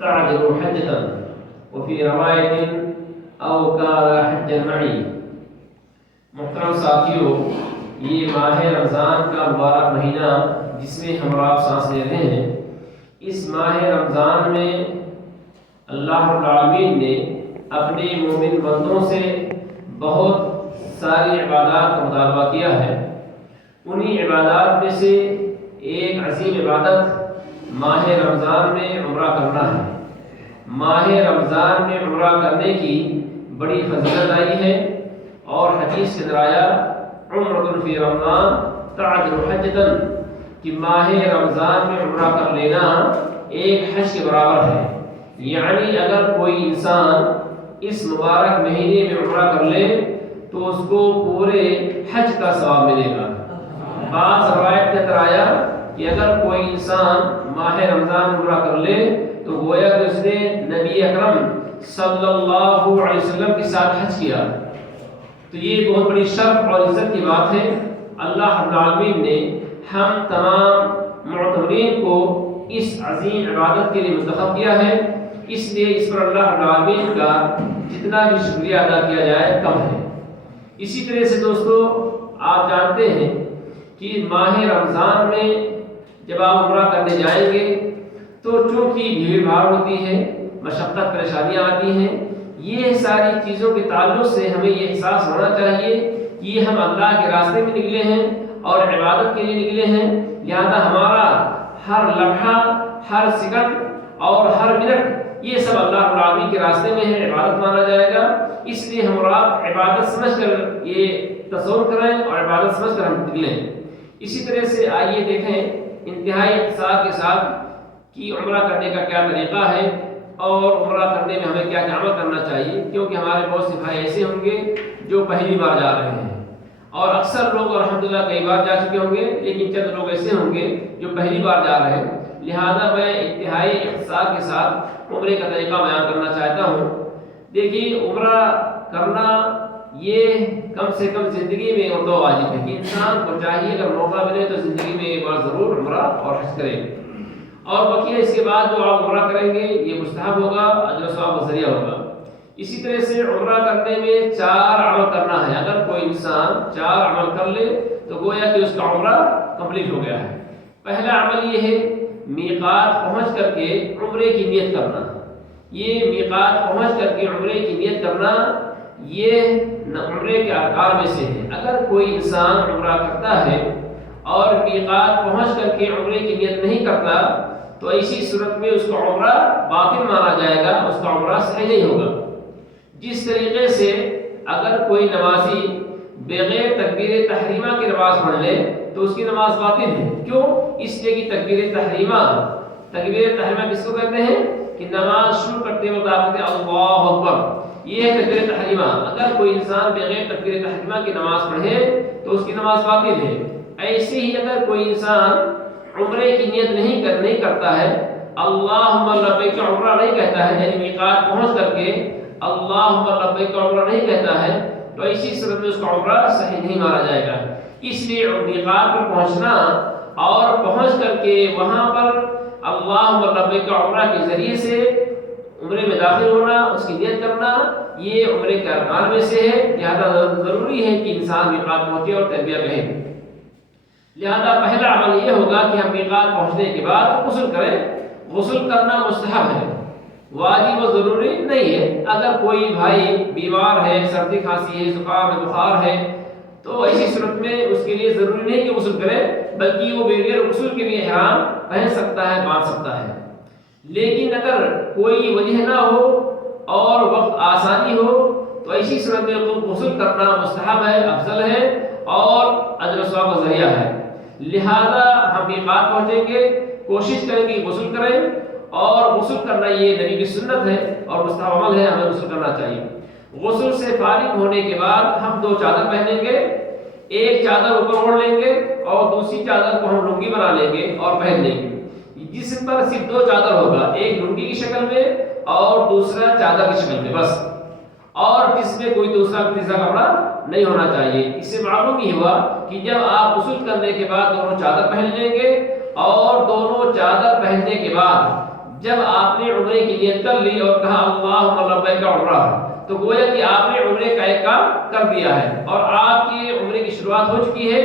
تعدل حجة وفي روایت او کان حجا معی۔ محترم ساتھیو، یہ ماہ رمضان کا مبارک مہینہ جس میں ہم آپ سانس لے رہے ہیں، اس ماہ رمضان میں اللہ رب العالمین نے اپنے مومن بندوں سے بہت ساری عبادات کا مطالبہ کیا ہے۔ انہی عبادات میں سے ایک عظیم عبادت ماہ رمضان میں عمرہ کرنا ہے۔ ماہ رمضان میں عمرہ کرنے کی بڑی فضیلت آئی ہے اور حدیث کے ذرائع عمرۃ فی رمضان تعدل حجۃ کہ ماہ رمضان میں عمرہ کر لینا ایک حج کے برابر ہے۔ یعنی اگر کوئی انسان اس مبارک مہینے میں عمرہ کر لے تو اس کو پورے حج کا ثواب ملے گا۔ بعض روایت کے اندر آیا کہ اگر کوئی انسان ماہ رمضان میں عمرہ کر لے تو گویا کہ اس نے نبی اکرم صلی اللہ علیہ وسلم کے ساتھ حج کیا۔ تو یہ بہت بڑی شرف اور عزت کی بات ہے۔ اللہ رب العالمین نے ہم تمام معتمرین کو اس عظیم عبادت کے لیے منتخب کیا ہے، اس لیے اس پر اللہ رب العالمین کا جتنا بھی شکریہ ادا کیا جائے کم ہے۔ اسی طرح سے دوستو، آپ جانتے ہیں کہ ماہ رمضان میں جب آپ عمرہ کرنے جائیں گے تو چونکہ بھیڑ بھاڑ ہوتی ہے، مشقت پریشانیاں آتی ہیں، یہ ساری چیزوں کے تعلق سے ہمیں یہ احساس ہونا چاہیے کہ یہ ہم اللہ کے راستے میں نکلے ہیں اور عبادت کے لیے نکلے ہیں، لہذا ہمارا ہر لمحہ، ہر سیکنڈ اور ہر منٹ یہ سب اللہ رب العالمین کے راستے میں ہے، عبادت مانا جائے گا۔ اس لیے ہم اور آپ عبادت سمجھ کر یہ تصور کریں اور عبادت سمجھ کر ہم نکلیں۔ اسی طرح سے آئیے دیکھیں انتہائی اختصار کے ساتھ کہ عمرہ کرنے کا کیا طریقہ ہے اور عمرہ کرنے میں ہمیں کیا کیا عمل کرنا چاہیے، کیونکہ ہمارے بہت سے بھائی ایسے ہوں گے جو پہلی بار جا رہے ہیں، اور اکثر لوگ الحمدللہ کئی بار جا چکے ہوں گے، لیکن چند لوگ ایسے ہوں گے جو پہلی بار جا رہے ہیں۔ لہذا میں انتہائی اختصار کے ساتھ عمرے کا طریقہ بیان کرنا چاہتا ہوں۔ دیکھیے، عمرہ کرنا یہ کم سے کم زندگی میں اور تو واجب ہے کہ انسان کو چاہیے اگر موقع ملے تو زندگی میں ایک بار ضرور عمرہ اور حج کرے، اور بقیہ اس کے بعد جو آپ عمرہ کریں گے یہ مستحب ہوگا، اجر و ثواب کا ذریعہ ہوگا۔ اسی طرح سے عمرہ کرنے میں 4 عمل کرنا ہے۔ اگر کوئی انسان 4 عمل کر لے تو گویا کہ اس کا عمرہ کمپلیٹ ہو گیا ہے۔ پہلا عمل یہ ہے میقات پہنچ کر کے عمرے کی نیت کرنا۔ یہ میقات پہنچ کر کے عمرے کی نیت کرنا یہ عمرے کے ارکان میں سے ہے۔ اگر کوئی انسان عمرہ کرتا ہے اور میقات پہنچ کر کے عمرے کی نیت نہیں کرتا تو ایسی صورت میں اس کا عمرہ باطل مانا جائے گا، اس کا عمرہ صحیح نہیں ہوگا۔ جس طریقے سے اگر کوئی نمازی بغیر تکبیر تحریمہ کی نماز پڑھ لے تو اس کی نماز باطل ہے۔ کیوں؟ اس لیے کہ تکبیر تحریمہ کس کو کہتے ہیں کہ نماز شروع کرتے وقت آپ کہتے ہیں اللہ اکبر، یہ ہے تکبیر تحریمہ۔ اگر کوئی انسان بغیر تکبیر تحریمہ کی نماز پڑھے تو اس کی نماز باطل ہے۔ ایسے ہی اگر کوئی انسان عمرے کی نیت نہیں کرتا ہے، اللہم لبیک عمرہ نہیں کہتا ہے، یعنی میقات پہنچ کر کے اللہم لبیک عمرہ نہیں کہتا ہے، تو ایسی صورت میں اس کا عمرہ صحیح نہیں مانا جائے گا۔ اس لیے میقات پر پہنچنا اور پہنچ کر کے وہاں پر اللہم لبیک عمرہ کے ذریعے سے عمرے میں داخل ہونا، اس کی نیت کرنا، یہ عمرے کے ارکان میں سے ہے۔ لہذا ضروری ہے کہ انسان میقات پہنچے اور تلبیہ کہے۔ لہذا پہلا عمل یہ ہوگا کہ ہم میقات پہنچنے کے بعد غسل کریں۔ غسل کرنا مستحب ہے، واجب و ضروری نہیں ہے۔ اگر کوئی بھائی بیمار ہے، سردی کھانسی ہے، زکام ہے، بخار ہے، تو ایسی صورت میں اس کے لیے ضروری نہیں کہ غسل کرے، بلکہ وہ بغیر غسل کے بھی احرام پہن سکتا ہے، باندھ سکتا ہے۔ لیکن اگر کوئی وجہ نہ ہو اور وقت آسانی ہو تو ایسی صورت میں غسل کرنا مستحب ہے، افضل ہے اور اجر و ثواب کا ذریعہ ہے۔ لہذا ہم میقات پہنچیں گے، کوشش کریں گے غسل کریں، اور غسل کرنا یہ نبی کی سنت ہے اور مستحب عمل ہے، ہمیں غسل کرنا چاہیے۔ غسل سے فارغ ہونے کے بعد ہم 2 چادر پہنیں گے، ایک چادر اوپر اوڑھ لیں گے اور دوسری چادر کو ہم لنگی بنا لیں گے اور پہن لیں گے۔ جسم پر صرف 2 چادر ہوگا، ایک لنگی کی شکل میں اور دوسرا چادر کی شکل میں بس، اور جس میں کوئی دوسرا تیسرا کپڑا نہیں ہونا چاہیے۔ اس سے معلوم ہی ہوا کہ جب آپ غسل کرنے کے بعد دونوں چادر پہن لیں گے اور دونوں چادر پہننے کے بعد جب آپ نے عمرے کی نیت کر لی اور کہا اللہم لبیک عمرہ، تو گویا کہ آپ نے عمرے کا ایک کام کر دیا ہے اور آپ کی عمرے کی شروعات ہو چکی ہے،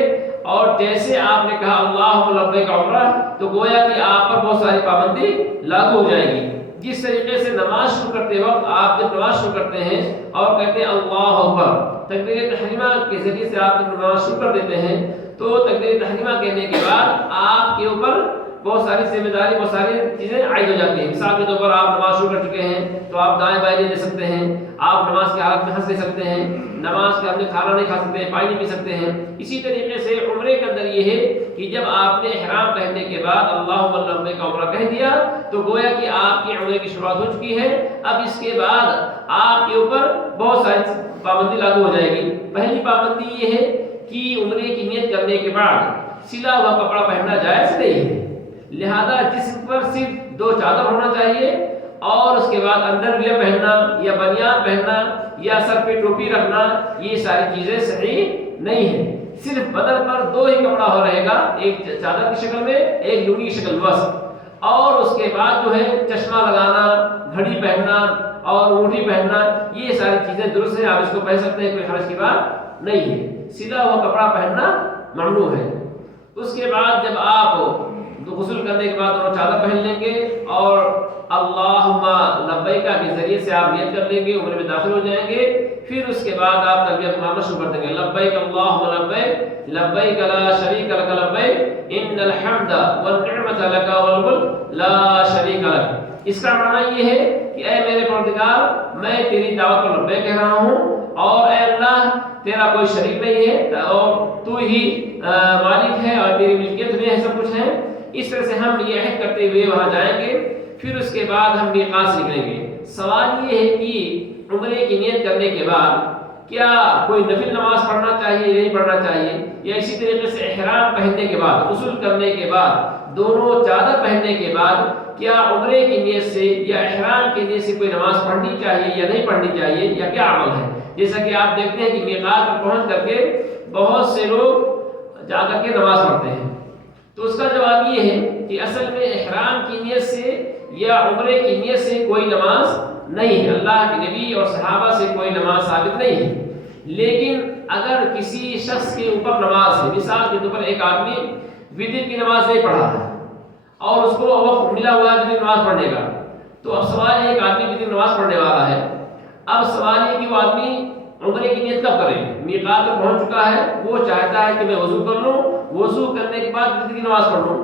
اور جیسے آپ نے کہا اللہم لبیک عمرہ تو گویا کہ آپ پر بہت ساری پابندی لاگو ہو جائے گی۔ جس طریقے سے نماز شروع کرتے وقت آپ جب نماز شروع کرتے ہیں اور کہتے ہیں اللہ اکبر، تکبیر تحریمہ کے ذریعے سے آپ جب نماز شروع کر دیتے ہیں تو تکبیر تحریمہ کہنے کے بعد آپ کے اوپر بہت ساری ذمہ داری، بہت ساری چیزیں عائد ہو جاتی ہیں۔ مثال کے طور پر آپ نماز شروع کر چکے ہیں تو آپ دائیں بائیں نہیں دے سکتے ہیں، آپ نماز کی حالت میں ہنس دے سکتے ہیں، نماز کے اندر کھانا نہیں کھا سکتے ہیں، پانی نہیں پی سکتے ہیں۔ اسی طریقے سے عمرے کے اندر یہ ہے کہ جب آپ نے احرام پہننے کے بعد اللہم لبیک عمرہ کہہ دیا تو گویا کہ آپ کی عمرے کی شروعات ہو چکی ہے۔ اب اس کے بعد آپ کے اوپر بہت ساری پابندی لاگو ہو جائے گی۔ پہلی پابندی یہ ہے کہ عمرے کی نیت کرنے کے بعد سلا ہوا کپڑا پہننا جائز نہیں ہے، لہذا جسم پر صرف 2 چادر ہونا چاہیے، اور اس کے بعد انڈر ویئر پہننا یا بنیان پہننا یا سر پہ ٹوپی رکھنا یہ ساری چیزیں صحیح نہیں ہیں۔ صرف بدن پر 2 ہی کپڑا ہو رہے گا، ایک چادر کی شکل میں، ایک لنگی کی شکل بس، اور اس کے بعد جو ہے چشمہ لگانا، گھڑی پہننا اور انگوٹھی پہننا یہ ساری چیزیں درست ہیں، آپ اس کو پہن سکتے ہیں، کوئی حرج کی بات نہیں ہے۔ سیدھا ہوا کپڑا پہننا ممنوع ہے۔ اس کے بعد جب آپ غسل کرنے کے بعد دونوں چادر پہن لیں گے اور اللہم لبیک کے ذریعے سے آپ نیت کر لیں گے، عمرے میں داخل ہو جائیں گے، پھر اس کے بعد آپ تلبیہ پڑھنا شروع کر دیں گے، لبیک اللہم لبیک لبیک لا شریک لک لبیک ان الحمد والنعمت لک والملک لا شریک لک۔ اس کا معنی یہ ہے کہ اے میرے پروردگار، میں تیری دعوت پر لبیک کہہ رہا ہوں، اور اے اللہ تیرا کوئی شریک نہیں ہے اور تو ہی مالک ہے اور تیری ملکیت میں ہے، سب کچھ ہے۔ اس طرح سے ہم یہ عہد کرتے ہوئے وہاں جائیں گے، پھر اس کے بعد ہم میقات سے نکلیں گے۔ سوال یہ ہے کہ عمرے کی نیت کرنے کے بعد کیا کوئی نفل نماز پڑھنا چاہیے یا نہیں پڑھنا چاہیے، یا اسی طریقے سے احرام پہننے کے بعد، غسل کرنے کے بعد، دونوں چادر پہننے کے بعد کیا عمرے کی نیت سے یا احرام کی نیت سے کوئی نماز پڑھنی چاہیے یا نہیں پڑھنی چاہیے، یا کیا عمل ہے؟ جیسا کہ آپ دیکھتے ہیں کہ میقات پر پہنچ کر کے بہت سے لوگ جا کر کے نماز پڑھتے ہیں، تو اس کا جواب یہ ہے کہ اصل میں احرام کی نیت سے یا عمرے کی نیت سے کوئی نماز نہیں ہے، اللہ کے نبی اور صحابہ سے کوئی نماز ثابت نہیں ہے۔ لیکن اگر کسی شخص کے اوپر نماز ہے، مثال کے طور پر ایک آدمی وتر کی نماز نہیں پڑھا ہے اور اس کو وقت ملا ہوا ہے وتر نماز پڑھنے کا، تو اب سوال یہ کہ آدمی وتر نماز پڑھنے والا ہے، اب سوال یہ کہ وہ آدمی عمرے کی نیت کب کرے؟ میقات پر پہنچ چکا ہے، وہ چاہتا ہے کہ میں وضو کر لوں، وضو کرنے کے بعد وتر کی نماز پڑھ لوں،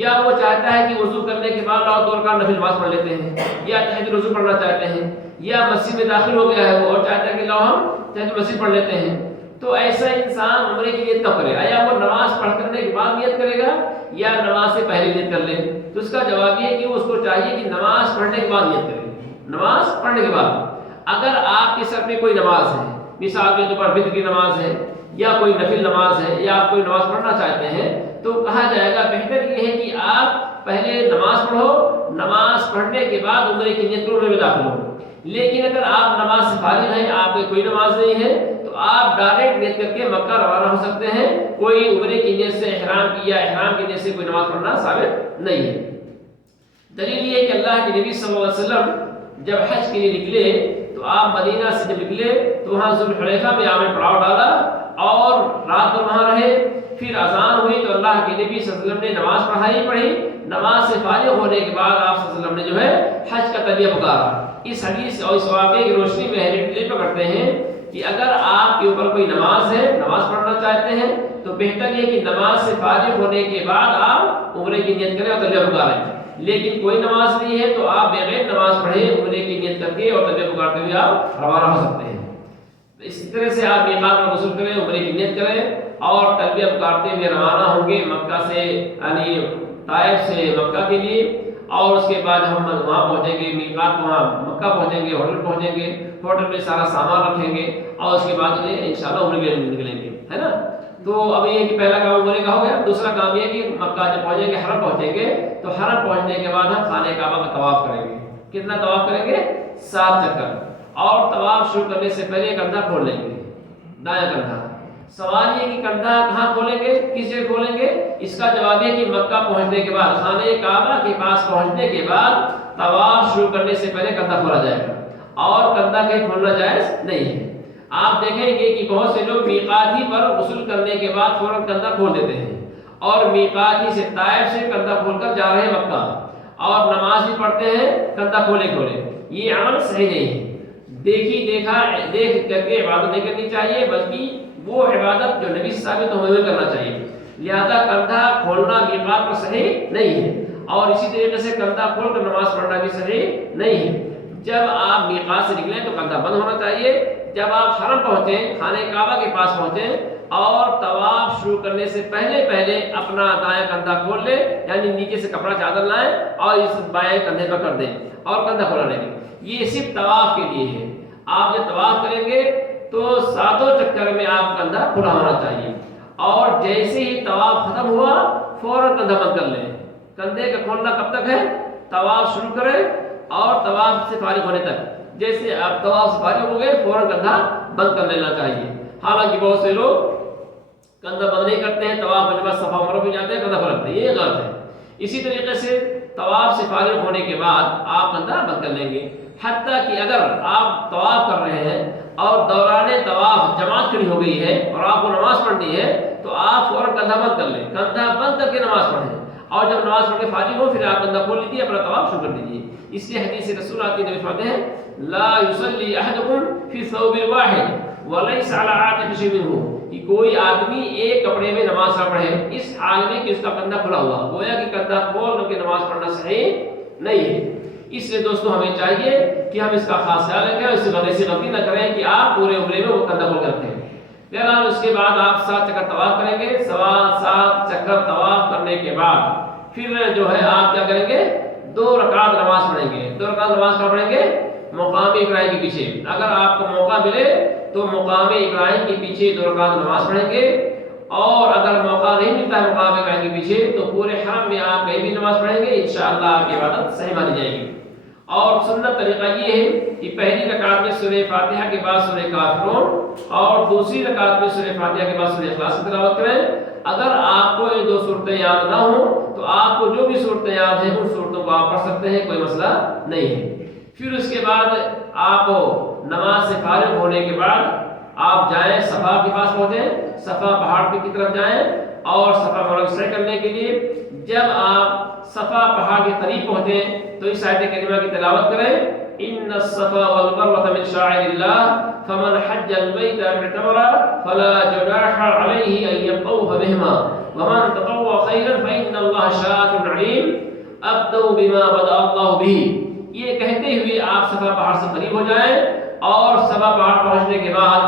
یا وہ چاہتا ہے کہ وضو کرنے کے بعد اور 2 رکعت نفل نماز پڑھ لیتے ہیں، یا تہجد وضو پڑھنا چاہتے ہیں، یا مسجد میں داخل ہو گیا ہے وہ اور چاہتا ہے کہ لاؤ ہم تہجد مسجد پڑھ لیتے ہیں، تو ایسا انسان عمرے کی نیت کب کرے گا؟ یا وہ نماز پڑھ کرنے کے بعد نیت کرے گا یا نماز سے پہلے نیت کر لے؟ تو اس کا جواب یہ ہے کہ اس کو چاہیے کہ نماز پڑھنے کے بعد نیت کرے، نماز پڑھنے کے بعد۔ اگر آپ کے سر میں کوئی نماز ہے، مثال کے طور پر وتر کی نماز ہے یا کوئی نفل نماز ہے یا آپ کوئی نماز پڑھنا چاہتے ہیں، تو کہا جائے گا بہتر یہ ہے کہ آپ پہلے نماز پڑھو، نماز پڑھنے کے بعد عمرے کی نیت کرو، عمرے میں داخل ہو۔ لیکن اگر آپ نماز سے فارغ ہیں، آپ کی کوئی نماز نہیں ہے، تو آپ ڈائریکٹ نیت کر کے مکہ روانہ ہو سکتے ہیں، کوئی عمرے کی نیت سے احرام کی یا احرام کی نیت سے کوئی نماز پڑھنا ثابت نہیں ہے۔ دلیل یہ ہے کہ اللہ کے نبی صلی اللہ علیہ وسلم جب حج کے لیے نکلے تو آپ مدینہ سے جب نکلے تو وہاں ذوالحلیفہ میں آپ نے پڑاؤ ڈالا اور رات بھر وہاں رہے، پھر اذان ہوئی تو اللہ کے نبی صلی اللہ علیہ وسلم نے نماز پڑھی، نماز سے فارغ ہونے کے بعد آپ صلی اللہ علیہ وسلم نے جو ہے حج کا تلبیہ پکارا۔ اس حدیث اور اس واقعے کی روشنی میں اہل پکڑتے ہیں کہ اگر آپ کے اوپر کوئی نماز ہے، نماز پڑھنا چاہتے ہیں، تو بہتر یہ کہ نماز سے فارغ ہونے کے بعد آپ عمرے کی نیت کریں اور تلبیہ پکاریں۔ لیکن کوئی نماز نہیں ہے تو آپ بغیر نماز پڑھے عمرے کی نیت کر کے اور تلبیہ پکارتے ہوئے آپ روانہ ہو سکتے ہیں۔ اسی طرح سے آپ میقات پر وصول کریں، عمرے کی نیت کریں اور تلبیہ پکارتے ہوئے روانہ ہوں گے مکہ سے، یعنی طائف سے مکہ کے لیے، اور اس کے بعد ہم وہاں پہنچیں گے، میقات وہاں مکہ پہنچیں گے، ہوٹل پہنچیں گے، ہوٹل میں سارا سامان رکھیں گے اور اس کے بعد انشاءاللہ عمرے کے لیے نکلیں گے، ہے نا۔ تو اب یہ کہ پہلا کام عمرے کا ہو گیا۔ دوسرا کام یہ کہ مکہ جب پہنچیں گے، حرم پہنچیں گے، تو حرم پہنچنے کے بعد ہم خانہ کعبہ کا طواف کریں گے۔ کتنا طواف کریں گے؟ 7 چکر، اور طواف شروع کرنے سے پہلے کندھا کھول لیں گے، دایاں کندھا۔ سوال یہ کہ کندھا کہاں کھولیں گے، کس جگہ کھولیں گے؟ اس کا جواب یہ کہ مکہ پہنچنے کے بعد، خانہ کعبہ کے پاس پہنچنے کے بعد طواف شروع کرنے سے پہلے کندھا کھولا جائے گا اور کندھا کہیں کھولنا جائز نہیں ہے۔ آپ دیکھیں گے کہ بہت سے لوگ میقات ہی پر غسل کرنے کے بعد فوراً کندھا کھول دیتے ہیں اور میقات ہی سے طائف سے کندھا کھول کر جا رہے ہیں مکہ اور نماز بھی پڑھتے ہیں کندھا کھولے کھولے۔ یہ عمل صحیح نہیں ہے۔ دیکھ کر کے عبادت نہیں کرنی چاہیے، بلکہ وہ عبادت جو نبی ثابت ہوئے کرنا چاہیے۔ لہذا کندھا کھولنا میقات پر صحیح نہیں ہے اور اسی طریقے سے کندھا کھول کر نماز پڑھنا بھی صحیح نہیں ہے۔ جب آپ میقات سے نکلیں تو کندھا بند ہونا چاہیے۔ جب آپ حرم پہنچیں، خانہ کعبہ کے پاس پہنچیں اور طواف شروع کرنے سے پہلے اپنا دائیں کندھا کھول لیں، یعنی نیچے سے کپڑا چادر لائیں اور اس بائیں کندھے پر کر دیں اور کندھا کھولا لیں گے۔ یہ صرف طواف کے لیے ہے۔ آپ جب طواف کریں گے تو 7 چکر میں آپ کندھا کھلا ہونا چاہیے اور جیسے ہی طواف ختم ہوا فوراً کندھا بند کر لیں۔ کندھے کا کھولنا کب تک ہے؟ طواف شروع کریں اور طواف سے فارغ ہونے تک۔ جیسے آپ طواف سے فارغ ہو گئے فوراً کندھا بند کر لینا چاہیے۔ حالانکہ بہت سے لوگ کندھا بند نہیں کرتے ہیں، طواف کرنے کے بعد صفا مرو بھی جاتے ہیں، کندھا کھلا رکھتے ہیں، یہ غلط ہے۔ اسی طریقے سے طواف سے فارغ ہونے کے بعد آپ کندھا بند کر لیں گے، حتیٰ کہ اگر آپ طواف کر رہے ہیں اور دوران طواف جماعت کھڑی ہو گئی ہے اور آپ کو نماز پڑھنی ہے تو آپ فوراً کندھا بند کر لیں، کندھا بند کر کے نماز پڑھیں اور جب نماز پڑھ کے فارغ ہو پھر آپ کندھا کھول لیجیے، اپنا طواف شروع کر دیجیے۔ اس لیے حدیث رسول آتی ہے، نبی فرماتے ہیں لا يصلي احدكم في ثوب واحد وليس على عاتقه شيء منه، کہ کوئی آدمی ایک کپڑے میں نماز نہ پڑھے اس حال میں کہ اس کا کندھا کھلا ہوا، گویا کہ کندھا کھول کے نماز پڑھنا صحیح نہیں ہے۔ اس لیے دوستو ہمیں چاہیے کہ ہم اس کا خاص خیال رکھیں اور اس سے غلطی نہ کریں کہ آپ پورے عمرے میں وہ کندھا کھول کر رکھیں۔ بہرحال اس کے بعد آپ 7 چکر طواف کریں گے۔ 7 چکر طواف کرنے کے بعد پھر جو ہے آپ کیا کریں گے؟ 2 رکعت نماز پڑھیں گے۔ 2 رکعت نماز کہاں پڑھیں گے؟ مقام ابراہیم کے پیچھے۔ اگر آپ کو موقع ملے تو مقام ابراہیم کے پیچھے 2 رکعت نماز پڑھیں گے، اور اگر موقع نہیں ملتا ہے مقام ابراہیم کے پیچھے تو پورے حرم میں آپ کہیں بھی نماز پڑھیں گے، انشاءاللہ آپ کی عبادت صحیح مانی جائے گی۔ اور سنت طریقہ یہ ہے کہ پہلی رکعت میں سورہ فاتحہ کے بعد سورہ کافرون اور دوسری رکعت میں سورہ فاتحہ کے بعد سورہ اخلاص کی تلاوت کریں۔ اگر آپ کو یہ 2 صورتیں یاد نہ ہوں تو آپ کو جو بھی صورتیں یاد ہیں ان صورتوں کو آپ پڑھ سکتے ہیں، کوئی مسئلہ نہیں ہے۔ پھر اس کے بعد آپ نماز سے فارغ ہونے کے بعد آپ جائیں صفا کے پاس پہنچیں، صفا پہاڑ کی طرف جائیں اور صفا مرو کی سعی کرنے کے لیے جب آپ صفا پہاڑ کے قریب پہنچیں تو اس آیت کریمہ کی تلاوت کریں، ان الصفا والمروة من شعائر الله فمن حج البيت او اعتمر فلا جناح عليه ان يطوف بهما ومن تطوع خيرا فان الله شاكر عليم ابدؤ بما بدأ الله به۔ یہ کہتے ہوئے آپ صفا پہاڑ سے قریب ہو جائیں اور صفا پہاڑ پہنچنے کے بعد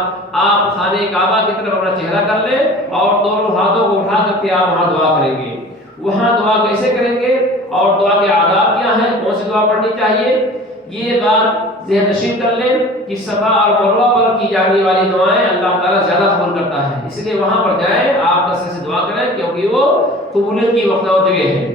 آپ خانہ کعبہ کی طرف اپنا چہرہ کر لیں اور دونوں ہاتھوں کو اٹھا کر کے آپ وہاں دعا کریں گے۔ وہاں دعا کیسے کریں گے اور دعا کے آداب کیا ہیں، کون سی دعا پڑھنی چاہیے، یہ بات ذہن نشین کر لیں کہ صفا اور مروہ پر کی جانے والی دعائیں اللہ تعالیٰ زیادہ قبول کرتا ہے، اس لیے وہاں پر جائیں آپ کثرت سے دعا کریں کیونکہ وہ قبولیت کی وقت اور جگہ ہے۔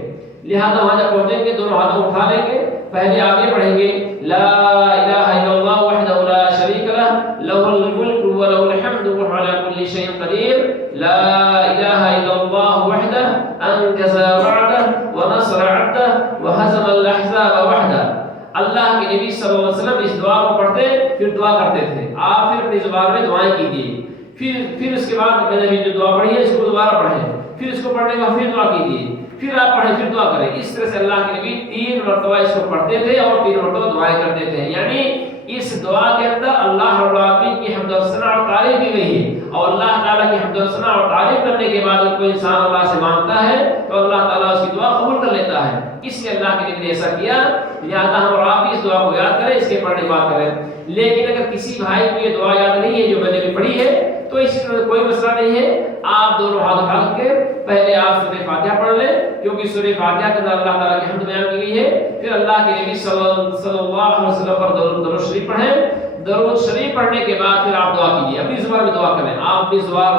لہذا وہاں جب پہنچیں گے دونوں ہاتھوں کو اٹھا لیں گے، پہلے آپ یہ پڑھیں گے لا الہ الا اللہ وحدہ لا شریک لہ لہ الملک ولہ الحمد وهو علی کل شیء قدیر، لا الہ الا اللہ وحدہ انجز وعدہ ونصر عبدہ وہزم الاحزاب وحدہ۔ اللہ کے نبی صلی اللہ علیہ وسلم اس دعا کو پڑھتے پھر دعا کرتے تھے، آپ پھر اپنی زبان میں دعائیں کیجیے، پھر اس کے بعد میں نے جو دعا پڑھی ہے اس کو دوبارہ پڑھیں، پھر اس کو پڑھنے کے بعد پھر دعا کیجیے، پھر آپ پڑھیں پھر دعا کریں۔ اس طرح سے اللہ کے نبی 3 مرتبہ اس کو پڑھتے تھے اور 3 مرتبہ دعائیں کرتے تھے، یعنی اس دعا کے اندر اللہ رب العالمین کی حمد و ثنا اور تعریف کی گئی ہے، اور اللہ تعالیٰ کی حمد و ثنا اور تعریف کرنے کے بعد کوئی انسان اللہ سے مانگتا ہے تو اللہ تعالیٰ اس کی دعا قبول کر لیتا ہے۔ اس لیے اللہ کے نبی نے ایسا کیا، لہذا ہم اور آپ اس دعا کو یاد کریں، اس کے پڑھنے کی بات کریں۔ لیکن اگر کسی بھائی کو یہ دعا یاد نہیں ہے جو میں نے بھی پڑھی ہے تو اس میں کوئی مسئلہ نہیں ہے، آپ دونوں ہاتھ اٹھا کے پہلے آپ سورہ فاتحہ پڑھ لیں کیونکہ سورہ فاتحہ کے اندر اللہ تعالیٰ کی حمد بیان کی گئی ہے، پھر اللہ کے نبی صلی اللہ علیہ وسلم پر درود شریف پڑھیں، درود شریف پڑھنے کے بعد پھر آپ دعا کیجیے، اپنی زبان میں دعا کریں، آپ اپنی زبان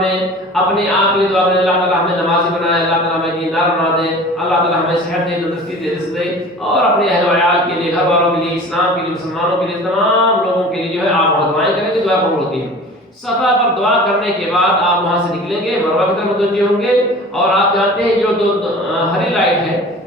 میں اپنے آپ کے دعا کریں، اللہ تعالیٰ ہمیں نمازی بنائے، اللہ تعالیٰ ہمیں دیندار بنا دے، اللہ تعالیٰ ہمیں صحت دے، تندرستی دے، رزق دے، اور اپنے اہل و عیال کے لیے، گھر والوں کے لیے، اسلام کے لیے، مسلمانوں کے لیے، تمام لوگوں کے لیے جو ہے آپ وہاں دعائیں کریں گے، دعا قبول ہوتی ہے۔ صفا پر دعا کرنے کے بعد آپ وہاں سے نکلیں گے، مروہ کی طرف متوجہ ہوں گے، اور آپ جانتے ہیں جو 2 ہری لائٹ ہے